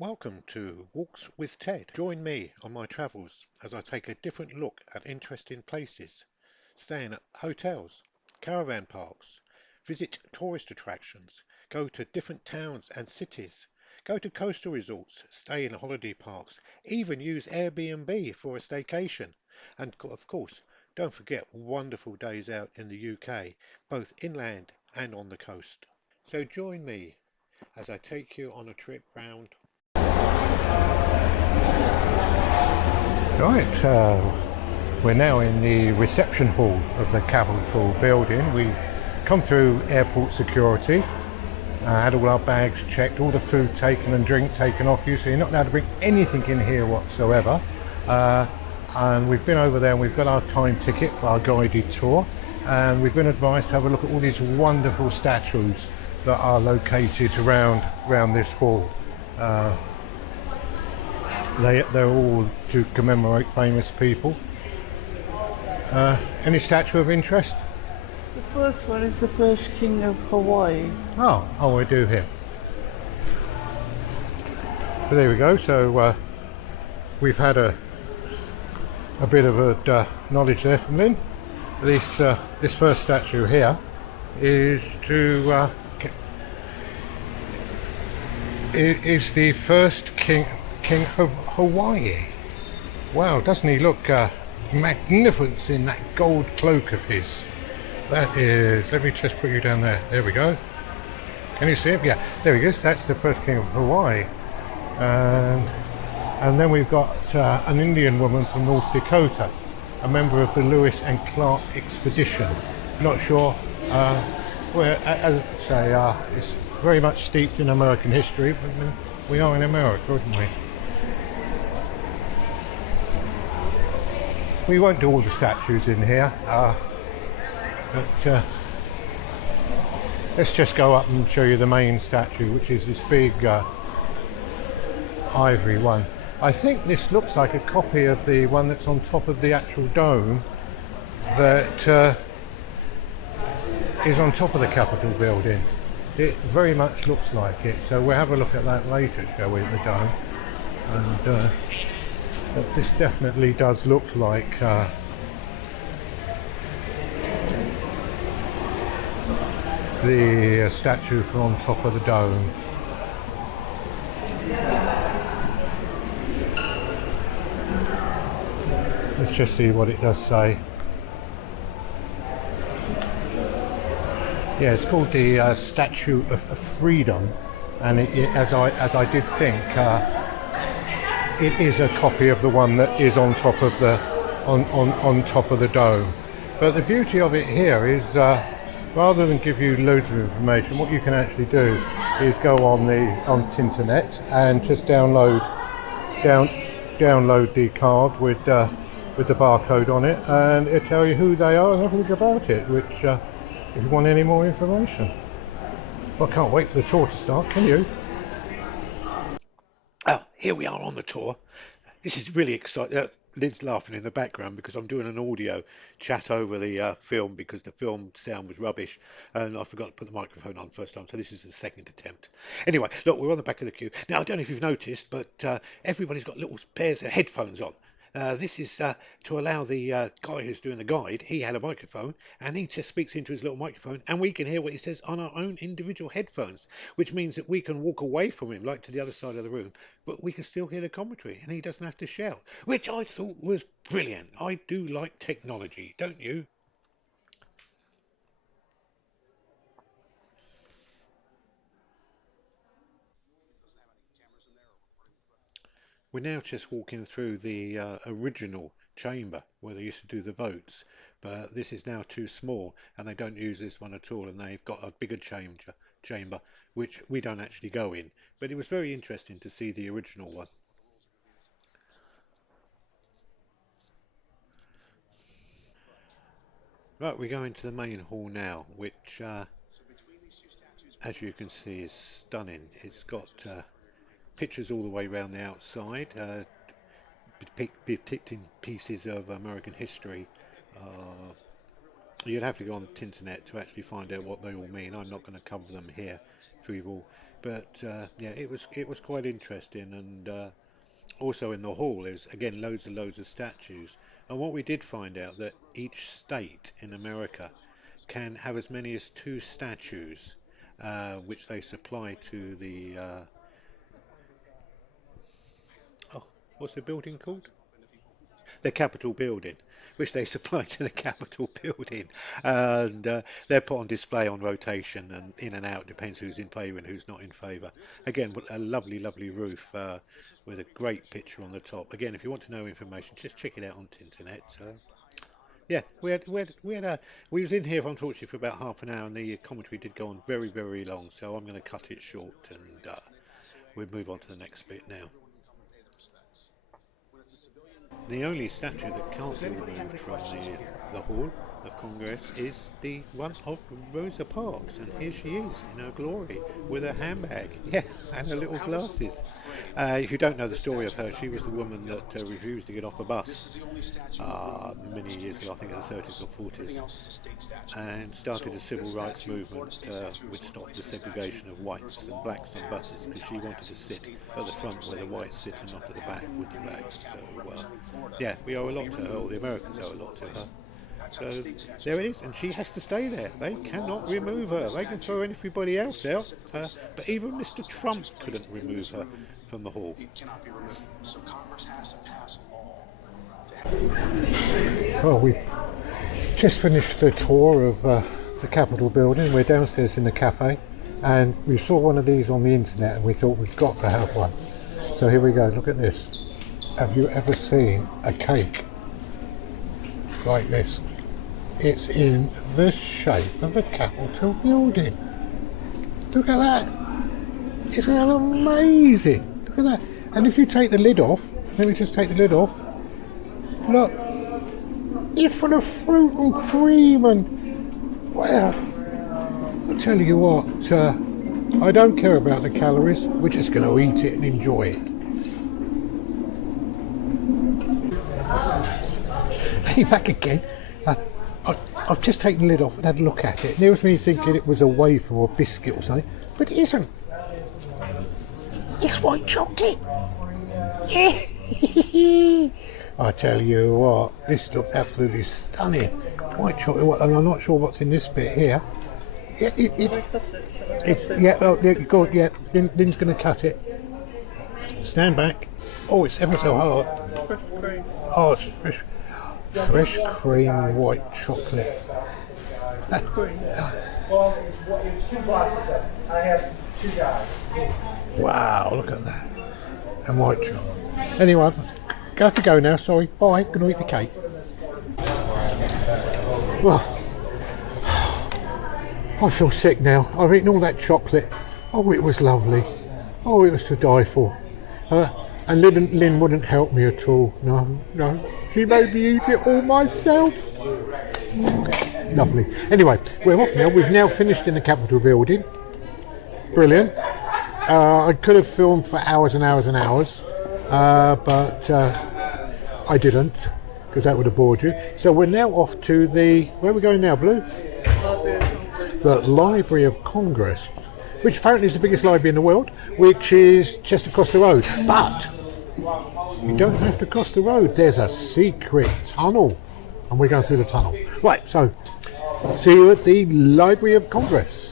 Welcome to Walks with Ted. Join me on my travels as I take a different look at interesting places, staying at hotels, caravan parks, visit tourist attractions, go to different towns and cities, go to coastal resorts, stay in holiday parks, even use Airbnb for a staycation. And of course, don't forget wonderful days out in the UK, both inland and on the coast. So join me as I take you on a trip round. Right, we're now in the reception hall of the Capitol building. We come through airport security, had all our bags checked, all the food taken and drink taken off you, so you're not allowed to bring anything in here whatsoever. And we've been over there and we've got our time ticket for our guided tour, and we've been advised to have a look at all these wonderful statues that are located around this hall. They're all to commemorate famous people. Any statue of interest? The first one is the first king of Hawaii. Oh, we do here. But there we go. So we've had a bit of a knowledge there from Lynn. This first statue here is is the first king of Hawaii. Wow, doesn't he look magnificent in that gold cloak of his? That is, let me just put you down there. There we go. Can you see him? Yeah, there he is. That's the first king of Hawaii. And then we've got an Indian woman from North Dakota, a member of the Lewis and Clark expedition. Not sure where, as I say, it's very much steeped in American history, but we are in America, aren't we? We won't do all the statues in here, but let's just go up and show you the main statue, which is this big ivory one. I think this looks like a copy of the one that's on top of the actual dome that is on top of the Capitol building. It very much looks like it, so we'll have a look at that later, shall we, the dome. And but this definitely does look like the statue from on top of the dome. Let's just see what it does say. Yeah, it's called the Statue of Freedom, and as I did think, it is a copy of the one that is on top of the on top of the dome. But the beauty of it here is, rather than give you loads of information, what you can actually do is go on the internet and just download the card with the barcode on it, and it'll tell you who they are and everything about it. Which, if you want any more information, well, I can't wait for the tour to start. Can you? Oh, here we are on the tour. This is really exciting. Lynn's laughing in the background because I'm doing an audio chat over the film because the film sound was rubbish and I forgot to put the microphone on first time. So this is the second attempt. Anyway, look, we're on the back of the queue. Now, I don't know if you've noticed, but everybody's got little pairs of headphones on. This is to allow the guy who's doing the guide. He had a microphone and he just speaks into his little microphone and we can hear what he says on our own individual headphones, which means that we can walk away from him, like to the other side of the room, but we can still hear the commentary and he doesn't have to shout, which I thought was brilliant. I do like technology, don't you? We're now just walking through the original chamber where they used to do the votes, but this is now too small and they don't use this one at all, and they've got a bigger chamber which we don't actually go in. But it was very interesting to see the original one. Right, we go into the main hall now, which, as you can see, is stunning. It's got pictures all the way around the outside, depicting pieces of American history. Uh, You'd have to go on the internet to actually find out what they all mean. I'm not going to cover them here for you all, but yeah, it was quite interesting. And also in the hall, there's again loads of statues. And what we did find out that each state in America can have as many as 2 statues, which they supply to the oh, what's the building called? The Capitol building, which they supply to the Capitol building, and they're put on display on rotation and in and out, depends who's in favour and who's not in favour. Again, a lovely roof with a great picture on the top. Again, if you want to know information, just check it out on the internet. Yeah, we was in here unfortunately for about half an hour, and the commentary did go on very long. So I'm going to cut it short, and we'll move on to the next bit now. The only statue that can't be removed from the Hall of Congress is the one of Rosa Parks, and here she is in her glory with her handbag, yeah, and her little glasses. If you don't know the story of her, she was the woman that refused to get off a bus many years ago, I think in the 30s or 40s, and started a civil rights movement which stopped the segregation of whites and blacks on buses, because she wanted to sit at the front where the whites sit and not at the back with the bags. So yeah, we owe a lot to her, or the Americans owe a lot to her. So there it is, and she has to stay there. They cannot remove her. They can throw everybody else out, but even Mr. Trump couldn't remove her from the hall. Well, we've just finished the tour of the Capitol building. We're downstairs in the cafe, and we saw one of these on the internet, and we thought we've got to have one. So here we go. Look at this. Have you ever seen a cake like this? It's in the shape of the Capitol building. Look at that. Isn't that amazing? Look at that. And if you take the lid off, let me just take the lid off. Look, it's full of fruit and cream, and well, I'll tell you what, I don't care about the calories. We're just going to eat it and enjoy it. Hey, back again. I've just taken the lid off and had a look at it. There was me thinking it was a wafer or a biscuit or something, but it isn't. It's white chocolate. I tell you what, this looks absolutely stunning. White chocolate, and I'm not sure what's in this bit here. Yeah, good. Yeah, Lynn's going to cut it. Stand back. Oh, it's ever so hard. Fresh cream. Oh, it's fresh cream white chocolate. Cream. Well, it's 2 glasses of it. I have 2 guys. Wow, look at that. And white chocolate. Anyway, got to go now, sorry. Bye, gonna eat the cake. Well, I feel sick now. I've eaten all that chocolate. Oh, it was lovely. Oh, it was to die for. And Lynn wouldn't help me at all. No. She made me eat it all myself. Lovely. Anyway, we're off now. We've now finished in the Capitol building. Brilliant. I could have filmed for hours and hours and hours, but I didn't, because that would have bored you. So we're now off to where are we going now, Blue? The Library of Congress, which apparently is the biggest library in the world, which is just across the road. But you don't have to cross the road. There's a secret tunnel, and we're going through the tunnel. Right, so see you at the Library of Congress.